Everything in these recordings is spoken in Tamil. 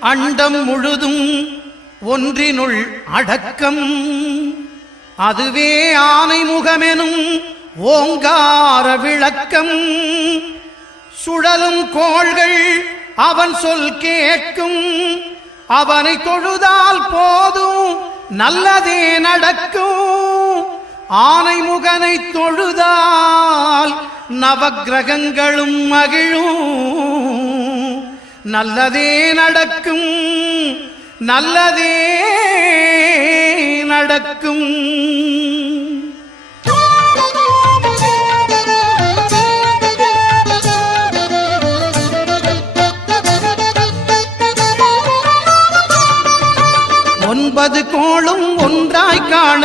அண்டம் முழுதும் ஒன்றினுள் அடக்கம். அதுவே ஆனை முகமெனும் ஓங்கார விளக்கம். சுழலும் கோள்கள் அவன் சொல் கேட்கும். அவனை தொழுதால் போதும் நல்லதே நடக்கும். ஆனை முகனை தொழுதால் நவகிரகங்களும் மகிழும். நல்லதே நடக்கும் நல்லதே நடக்கும். ஒன்பது கோளும் ஒன்றாய் காண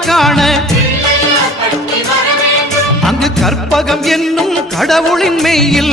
காண. அங்கு கற்பகம் என்னும் கடவுளின் மெய்யில்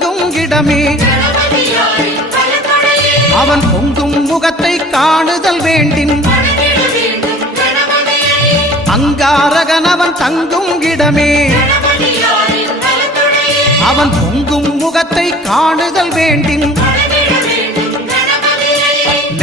அங்காரகனவன் தங்கும் இடமே. அவன் பொங்கும் முகத்தை காணுதல் வேண்டின். அங்காரகன் அவன் தங்கும் இடமே. அவன் பொங்கும் முகத்தை காணுதல் வேண்டின்.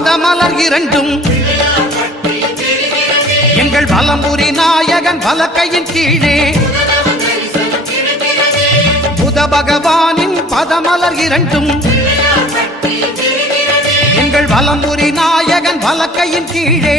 பதமலர் இரண்டும். எங்கள் பலம்புரி நாயகன் வலக்கையின் கீழே. புத பகவானின் பதமலர் இரண்டும். எங்கள் வலம்புரி நாயகன் வலக்கையின் கீழே.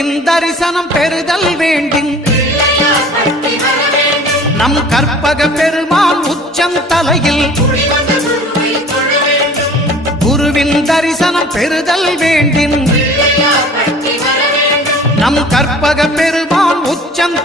குருவின் தரிசனம் பெறுதல் வேண்டின். வேண்டும் நம் கற்பக பெருமான் உச்சந்தலையில் குருவின் தரிசனம் பெறுதல் வேண்டின். வேண்டும் நம் கற்பக பெருமான் உச்சம்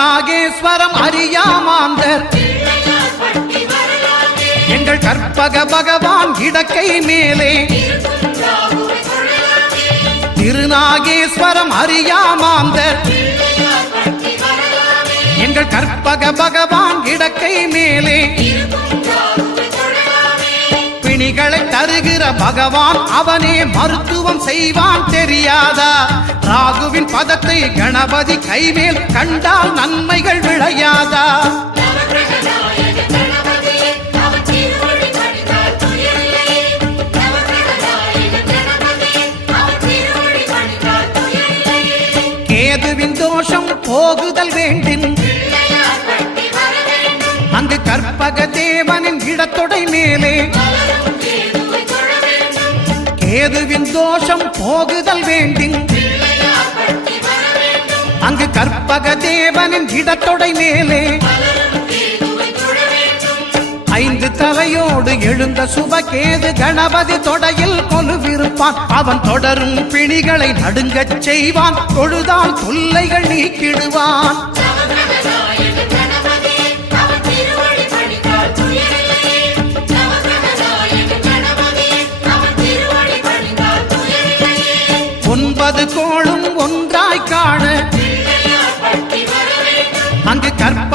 நாகேஸ்வரம் அறியாமாந்தர் எங்கள் கற்பக பகவான் இடக்கை மேலே. திருநாகேஸ்வரம் அறியாமாந்தர் எங்கள் கற்பக பகவான் இடக்கை மேலே. பிணிகளை தருகிற பகவான் அவனே மருத்துவம் செய்வான் தெரியாதா? ராகுவின் பதத்தை கணபதி கைமேல் கண்டால் நன்மைகள் விளையாதா? கேதுவின் தோஷம் போகுதல் வேண்டின் வேண்டும் அங்கு கற்பக தேவனின் இடத்தொடை மேலே. கேதுவின் தோஷம் போகுதல் வேண்டின் கற்பக தேவனின் இடத்தொடை மேலே ஐந்து தலையோடு எழுந்த சுபகேது கணபதி தொடையில் கொலுவிருப்பான். அவன் தொடரும் பிணிகளை நடுங்கச் செய்வான். தொழுதால் தொல்லைகள் நீக்கிடுவான். ஒன்பது கோளும் ஒன்றாய் காண